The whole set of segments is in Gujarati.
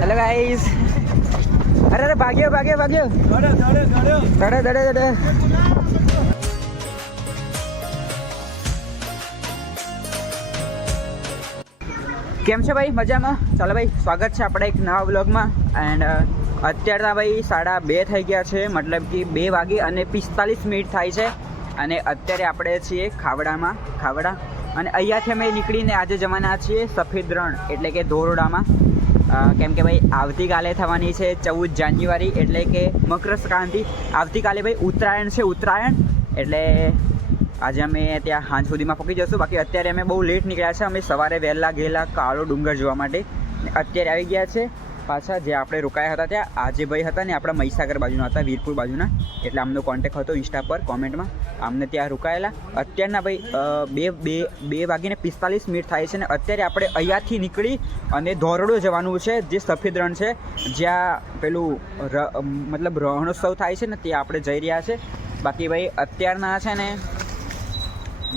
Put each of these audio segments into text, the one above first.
હેલો ગાઈસ અરે અરે ભાગ્યો ભાગ્યો ભાગ્યો દડે દડે દડે કેમ છે ભાઈ? મજામાં? ચાલો ભાઈ, સ્વાગત છે આપણા એક નવા વ્લોગમાં. એન્ડ અત્યારના ભાઈ સાડા બે થઈ ગયા છે. મતલબ કે બે વાગે અને પિસ્તાલીસ મિનિટ થાય છે. અને અત્યારે આપણે છીએ ખાવડામાં. ખાવડા? અને અહીંયાથી અમે નીકળીને આજે જવાના છીએ સફેદ રણ, એટલે કે ધોરડામાં કેમ કે ભાઈ, આવતીકાલે થવાની છે ચૌદ જાન્યુઆરી, એટલે કે મકર સંક્રાંતિ. આવતીકાલે ભાઈ ઉત્તરાયણ છે, ઉત્તરાયણ. એટલે આજે અમે ત્યાં સાંજ સુધીમાં પહોંચી જશું બાકી અત્યારે અમે બહુ લેટ નીકળ્યા છે. અમે સવારે વહેલા ગયેલા કાળો ડુંગર જોવા માટે. અત્યારે આવી ગયા છે. પાછા જે આપણે રોકાયા હતા ત્યાં આજે ભાઈ હતા ને, આપણા મહીસાગર બાજુના હતા, વીરપુર બાજુના. એટલે આમનો કોન્ટેક્ટ હતો ઇન્સ્ટા પર કોમેન્ટમાં આમને ત્યાં રોકાયેલા. અત્યારના ભાઈ બે બે બે વાગીને પિસ્તાલીસ મિનિટ થાય છે ને, અત્યારે આપણે અહીંયાથી નીકળી અને ધોરડો જવાનું છે, જે સફેદ રણ છે. જ્યાં પેલું ર મતલબ રણોત્સવ થાય છે ને, ત્યાં આપણે જઈ રહ્યા છે. બાકી ભાઈ, અત્યારના છે ને,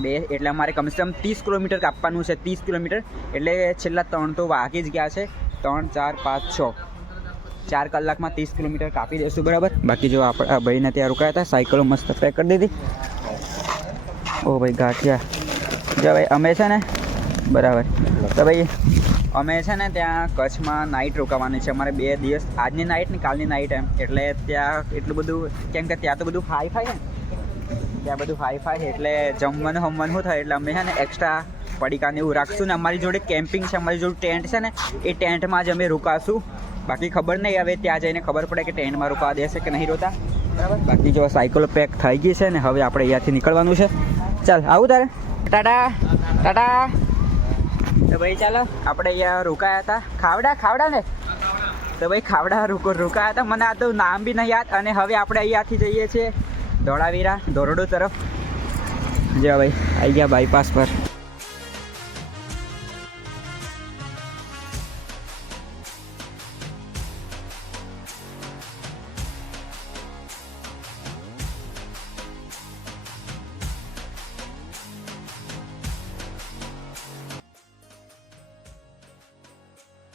બે, એટલે અમારે કમસે કમ ત્રીસ કિલોમીટર કાપવાનું છે, ત્રીસ કિલોમીટર. એટલે છેલ્લા ત્રણ તો વાગી જ ગયા છે. ત્રણ, ચાર, પાંચ, છ. ચાર કલાકમાં ત્રીસ કિલોમીટર કાપી દઈશું બરાબર? બાકી જો આપણે ભાઈને ત્યાં રોકાયા હતા, સાયકલો મસ્ત પેક કરી દીધી. ઓ ભાઈ, ગાંઠિયા. જો ભાઈ, અમે છે ને, બરાબર. તો ભાઈ, અમે છે ને ત્યાં કચ્છમાં નાઇટ રોકાવાની છે. અમારે બે દિવસ, આજની નાઇટ ને કાલની નાઇટ એમ. એટલે ત્યાં એટલું બધું, કેમ કે ત્યાં તો બધું હાઈ ફાઈ ને. ત્યાં બધું હાઈ ફાઈ એટલે જમવાનું હમવાનું થાય? એટલે અમે છે ને એક્સ્ટ્રા પડીકાને એવું રાખશું ને અમારી જોડે કેમ્પિંગ છે અમારી જોડે ટેન્ટ છે ને એ ટેન્ટમાં જ અમે રોકાશું. બાકી ખબર નહીં હવે ત્યાં જઈને ખબર પડે કે ટેન્ટમાં રોકા દેશે કે નહીં રોતા. બરાબર. બાકી જો સાયકલો પેક થઈ ગઈ છે ને હવે આપણે અહીંયાથી નીકળવાનું છે. ચાલ આવું તારે. ટાટા. ટાટા. તો ભાઈ ચાલો આપણે અહીંયા રોકાયા હતા. ખાવડા ખાવડા ને? તો ભાઈ ખાવડા રોકો રોકાયા હતા. મને આ તો નામ બી નહીં યાદ અને હવે આપણે અહીંયાથી જઈએ છીએ ધોળાવીરા ધોરડો તરફ. જ્યાં ભાઈ આવી ગયા બાયપાસ પર.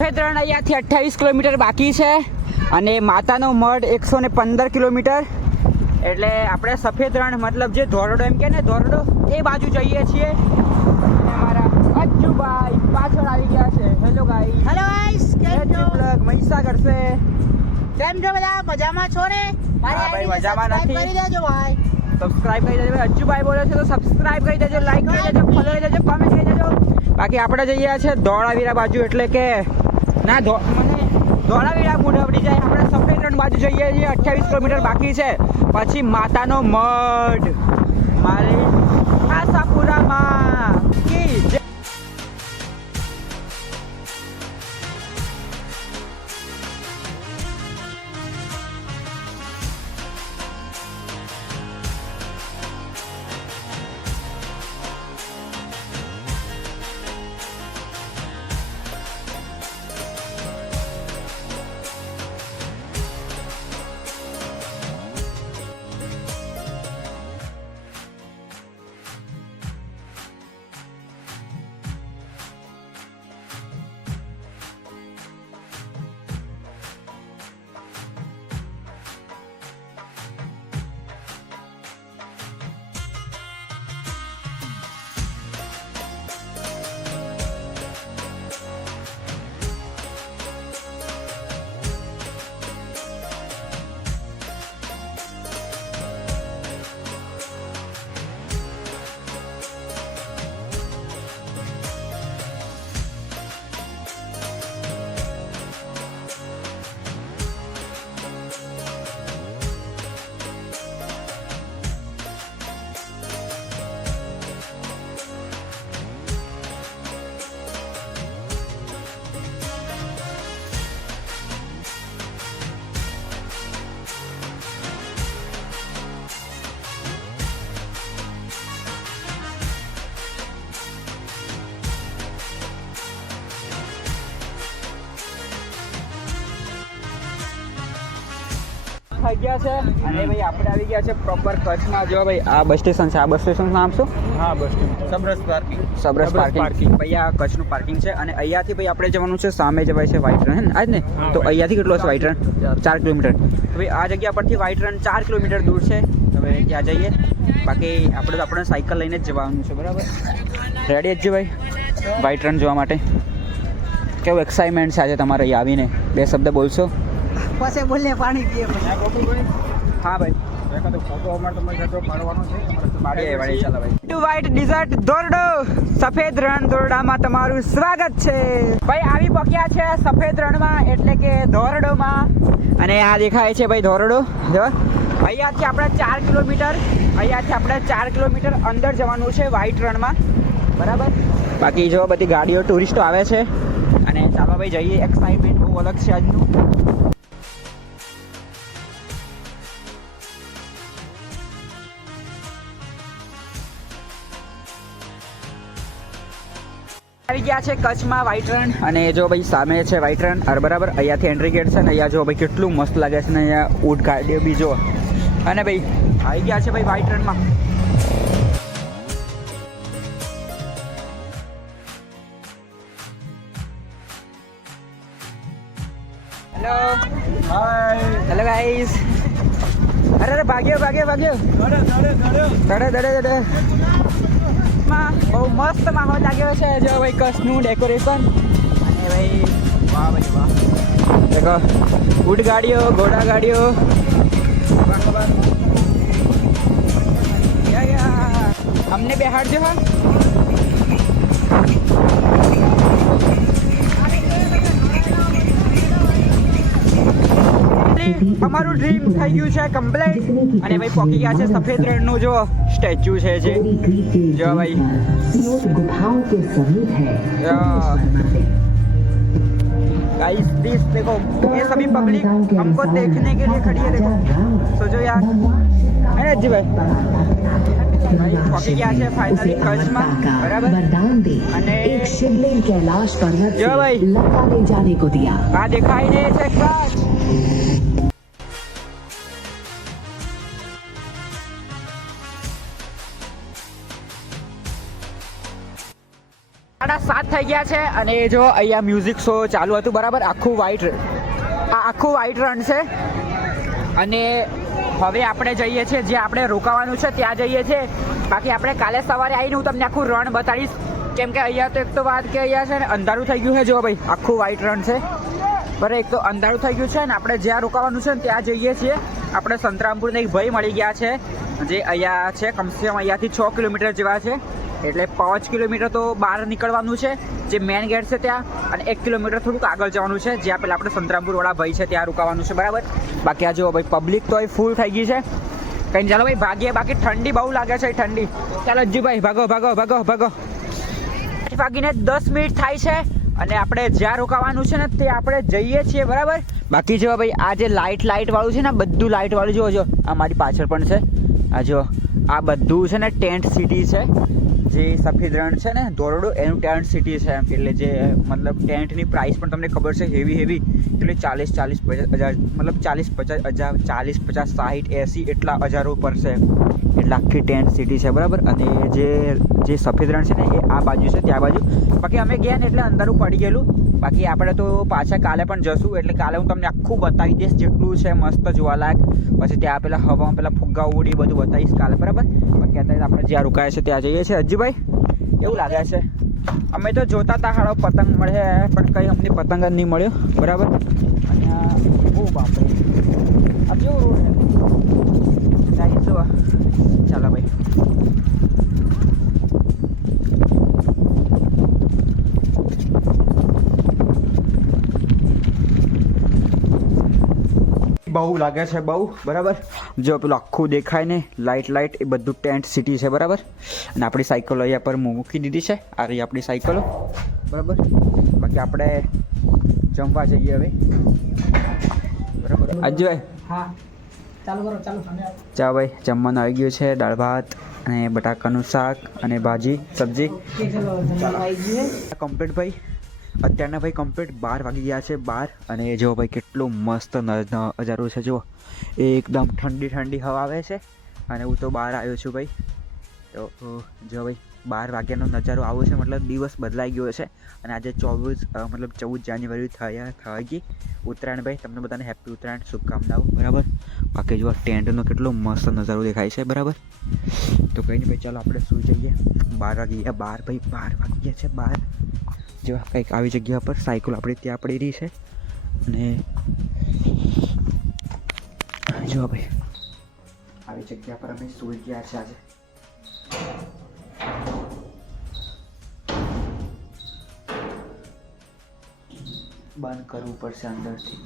સફેદ રણ અહીંયાથી અઠ્યાવીસ કિલોમીટર બાકી છે અને માતાનો મઢ એકસો ને પંદર કિલોમીટર. એટલે આપણે સફેદ રણ મતલબ જે ધોરડો એમ કે ને ધોરડો એ બાજુ જઈએ છીએ. અમારા અજ્જુભાઈ પાછળ આવી ગયા છે. હેલો ગાઈ હેલો ગાઈસ કેમ છો? મહીસાગર છે. કેમ છો બધા? મજામાં છો ને? મારી આઈડી મજામાં નથી. કરી દેજો ભાઈ. સબસ્ક્રાઇબ કરી દેજો. અજ્જુભાઈ બોલે છે તો સબસ્ક્રાઇબ કરી દેજો લાઈક કરી દેજો ફોલો કરી દેજો કમેન્ટ કરી દેજો. બાકી આપણે જઈએ છીએ ધોળાવીરા બાજુ એટલે કે ના ધો મને ધોળાવીરા મુઢવડી જાય. આપણે સફેદ રણ બાજુ જઈએ છીએ. અઠ્યાવીસ કિલોમીટર બાકી છે. પછી માતાનો મઢ. મારે આશાપુરામાં. થઈ ગયા છે. અને ભાઈ આપણે આવી ગયા છે પ્રોપર કચ્છમાં. જો ભાઈ આ બસ સ્ટેશન છે. આ બસ સ્ટેશનનું નામ શું? હા બસ સબરસ પાર્કિંગ સબરસ પાર્કિંગ ભાઈ આ કચ્છનું પાર્કિંગ છે. અને અહીંયાથી ભાઈ આપણે જવાનું છે સામે જવાય છે વાઇટ રન આજ ને? તો અહીંયાથી કેટલો છે વાઇટ રન ચાર કિલોમીટર. તો ભાઈ આ જગ્યા પરથી વાઇટ રન ચાર કિલોમીટર દૂર છે. હવે ત્યાં જઈએ. બાકી આપણે તો આપણે સાયકલ લઈને જ જવાનું છે બરાબર? રેડી જ ભાઈ? વાઇટ રન જોવા માટે? કેવું એક્સાઇટમેન્ટ છે આજે તમારે અહીં આવીને? બે શબ્દ બોલશો? પછી બોલે પાણી પીએ. હા ભાઈ. સફેદ રણ દોરડામાં તમારું સ્વાગત છે. ભાઈ આવી પક્યા છે સફેદ રણમાં એટલે કે ધોરડોમાં અને આ દેખાય છે ભાઈ ધોરડો જો. અહીંયાથી આપણે ચાર કિલોમીટર અહીંયાથી આપણે ચાર કિલોમીટર અંદર જવાનું છે વ્હાઈટ રણમાં. બરાબર? બાકી જો બધી ગાડીઓ ટુરિસ્ટો આવે છે. અને ચાલો ભાઈ જઈએ. એક્સાઇટમેન્ટ બહુ અલગ છે આજનું. આવી ગયા છે કચ્છમાં વ્હાઈટ રન અને જો ભાઈ સામે છે વ્હાઈટ રન અરે બરાબર અહીંયાથી એન્ટ્રી ગેટ છે ને અહીંયા જો ભાઈ કેટલું મસ્ત લાગે છે ને અહીંયા ઊંટ ગાડીઓ બી જો. અને ભાઈ આવી ગયા છે ભાઈ વ્હાઈટ રનમાં હેલો હાય હેલો ગાઈસ અરે અરે ભાગ્યો ભાગ્યો ભાગ્યો. દડે દડે દડે. માં બહુ મસ્ત માહોલ લાગ્યો છે. જો ભાઈ કચ્છનું ડેકોરેશન અને ભાઈ, વાહ ભાઈ, વાહ. દેખો ઊંટ ગાડીઓ, ઘોડા ગાડીઓ. અમને બેહાડજો, હા. અમારું ડ્રીમ થઈ ગયું છે કમ્પ્લીટ અને ભાઈ પોકી ગયા છે સફેદ રણનું જો સ્ટેચ્યુ છે જે જો ભાઈ स्रोत गुफाओं के समीप है गाइस प्लीज देखो ये सभी पब्लिक हमको देखने के लिए खड़ी है देखो सोचो यार है ना जी भाई भाई पहुंची ગયા છે ફાઇનલી કચ્છમાં બરાબર वरदान दे અને एक शिवलिंग कैलाश पर्वत जो भाई। से लंका ले जाने को दिया આ દેખાઈ રહે છે કચ્છ સાડા સાત થઈ ગયા છે અને જો અહીંયા મ્યુઝિક શો ચાલુ હતું, બરાબર? આખું વ્હાઈટ આ આખું વ્હાઈટ રન છે. અને હવે આપણે જઈએ છીએ, જે આપણે રોકાવાનું છે, ત્યાં જઈએ છીએ. બાકી આપણે કાલે સવારે આવીને હું તમને આખું રણ બતાડીશ. કેમ કે અહીંયા તો એક તો વાત કે અહીંયા છે ને, અંધારું થઈ ગયું છે, જો ભાઈ, આખું વ્હાઈટ રણ છે. બરાબર, એક તો અંધારું થઈ ગયું છે ને, આપણે જ્યાં રોકાવાનું છે ને, ત્યાં જઈએ છીએ. આપણે સંતરામપુરને એક ભાઈ મળી ગયા છે, જે અહીંયા છે, કમસે કમ અહીંયાથી છ કિલોમીટર જેવા છે. એટલે પાંચ કિલોમીટર તો બહાર નીકળવાનું છે. જે મેન ગેટ છે ત્યાં, અને એક કિલોમીટર થોડુંક આગળ જવાનું છે. જ્યાં પેલા આપણે સંતરામપુર વાળા ભાઈ છે ત્યાં રોકાવાનું છે, બરાબર? બાકી આ જો ભાઈ પબ્લિક તો ફૂલ થઈ ગઈ છે. કંઈ ચાલો ભાઈ, ભાગીએ. બાકી ઠંડી બહુ લાગે છે, ઠંડી. ચાલો ભાઈ, ભાગો ભાગો ભાગો ભાગો. ભાગીને દસ મિનિટ થાય છે, અને આપણે જ્યાં રોકાવાનું છે ને તે આપણે જઈએ છીએ, બરાબર? બાકી જો ભાઈ, આ જે લાઇટ લાઇટ વાળું છે ને બધું લાઇટ વાળું જો જો આ મારી પાછળ પણ છે. આ જો આ બધું છે ને ટેન્ટ સિટી છે, જે સફેદ રણ છે ને ધોરડો એનું ટેન્ટ સિટી છે એટલે જે, મતલબ ટેન્ટની પ્રાઇસ પણ તમને ખબર છે હેવી હેવી એટલે ચાલીસ ચાલીસ પચાસ હજાર, મતલબ ચાલીસ, પચાસ હજાર, ચાલીસ, પચાસ સાઠ એંસી એટલા હજારો છે એટલે આખી ટેન્ટ સિટી છે, બરાબર? અને જે જે સફેદ રણ છે ને, એ આ બાજુ છે, ત્યાં બાજુ. બાકી અમે ગયા ને એટલે અંધારું પડી ગયેલું. બાકી આપણે તો પાછા કાલે પણ જશું, એટલે કાલે હું તમને આખું બતાવી દઈશ જેટલું છે મસ્ત જોવાલાયક. પછી ત્યાં પેલા હવામાં પેલા ફુગ્ગા ઉડી બધું બતાવીશ કાલે, બરાબર? બાકી અત્યારે આપણે જ્યાં રોકાયા છે ત્યાં જઈએ છીએ. હજીભાઈ એવું લાગે છે? અમે તો જોતા હતા હાડો પતંગ મળે, પણ કંઈ અમને પતંગ જ નહીં મળ્યો, બરાબર? અને બહુ બાપરે. આ કેવો રોડ ચાલો ભાઈ. બહુ લાગે છે બહુ બરાબર? જો પેલું આખું દેખાય ને લાઇટ લાઇટ એ બધું ટેન્ટ સિટી છે બરાબર? અને આપણી સાયકલો અહીંયા પર મૂકી દીધી છે આ રહી આપણી સાયકલો બરાબર? બાકી આપણે જમવા જઈએ હવે. બરાબર? અજયભાઈ હા. ચાલુ કરો ચાલુ ચા ભાઈ જમવાનું આવી ગયું છે દાળ ભાત અને બટાકાનું શાક અને ભાજી સબ્જી. કમ્પ્લીટ ભાઈ? અત્યારના ભાઈ કમ્પ્લીટ બાર વાગી ગયા છે, બાર. અને જો ભાઈ કેટલો મસ્ત નજારો છે જો એકદમ ઠંડી ઠંડી હવા આવે છે. અને હું તો બહાર આવ્યો છું ભાઈ. તો જો ભાઈ, બાર વાગ્યાનો નજારો આવો છે, મતલબ દિવસ બદલાઈ ગયો છે. અને આજે ચોવીસ મતલબ ચૌદ જાન્યુઆરી થયા થઈ ગઈ. ઉત્તરાયણ ભાઈ, તમને બધાને હેપી ઉત્તરાયણ, શુભકામનાઓ. બરાબર? બાકી જો ટેન્ટનો કેટલો મસ્ત નજારો દેખાય છે, બરાબર? તો કંઈ નહીં ભાઈ, ચાલો આપણે સુઈ જઈએ. બાર વાગી ગયા, બાર ભાઈ, બાર વાગી ગયા છે, બાર. જો કંઈક આવી જગ્યા પર સાયકલ આપણે ત્યાં પડી રહી છે. અને જો ભાઈ, આવી જગ્યા પર અમે સુઈ ગયા છે આજે. બંધ કરવું પડશે અંદરથી.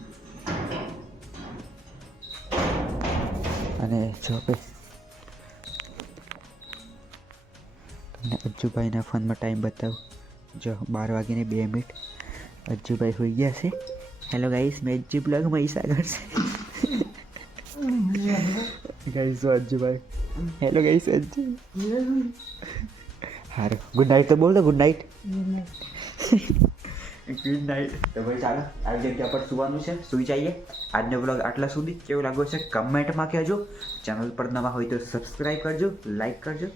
અને જો ભાઈ, તમને અજ્જુભાઈના ફોનમાં ટાઈમ બતાવું. જો, બાર વાગીને બે મિનિટ. અજ્જુભાઈ હોઈ ગયા છે. હેલો ગાઈસ મેં અજ્જુ બ્લોગ મહીસાગર છે ગાઈસ તો અજ્જુભાઈ? Hello guys Ajju. હારું. ગુડ નાઇટ તો બોલ દો ગુડ નાઇટ ગુડ નાઇટ તો ભાઈ ચાલો, આવી જગ્યા પર સુવાનું છે. સુઈ જઈએ. આજનો બ્લોગ આટલા સુધી. કેવું લાગ્યો છે? કમેન્ટમાં કહેજો. ચેનલ પર નવા હોય તો સબસ્ક્રાઈબ કરજો લાઈક કરજો.